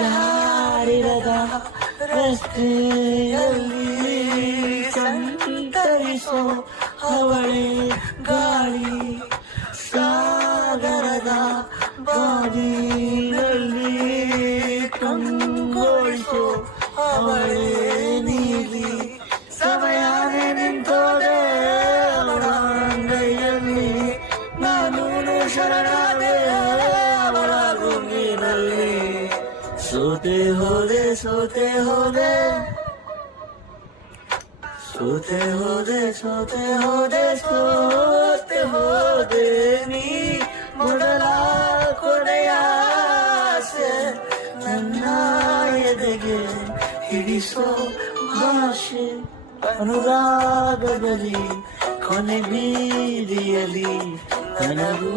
ಯಾರಿರದ ರಸ್ತೆಯಲ್ಲಿ ಸಂತರಿಸೋ ಅವಳೆ ಗಾಳಿ, ಸಾಗರದ ಬಾಗಿಲಲ್ಲಿ ಕಂಗೊಳಿಸೋ ಅವಳೆ ನೀಲಿ. ಸಮಯನೇ ನಿಂತೋದೆ ಅವಳ ಅಂಗೈಯಲ್ಲಿ, ನಾನು ಶರಣಾದೆ ಅವಳ ಗುಂಗಿನಲ್ಲಿ. ಸೋತೆ ಹೋದೆ ಸೋತೆ ಹೋದೆ ಸೋತೆ ಹೋದೆ ಸೋತೆ ಹೋದೆ ಸೋತೆ ಹೋದೆ ನೀ ಮೊದಲ ಕೊನೆಯಾಸೆ ನನ್ನ ಎದೆಗೆ ಹಿಡಿಸೋ ಭಾಷೆ. ಅನುರಾಗದಲ್ಲಿ ಕೊನೆ ಬೀದಿಯಲ್ಲಿ ನನಗೂ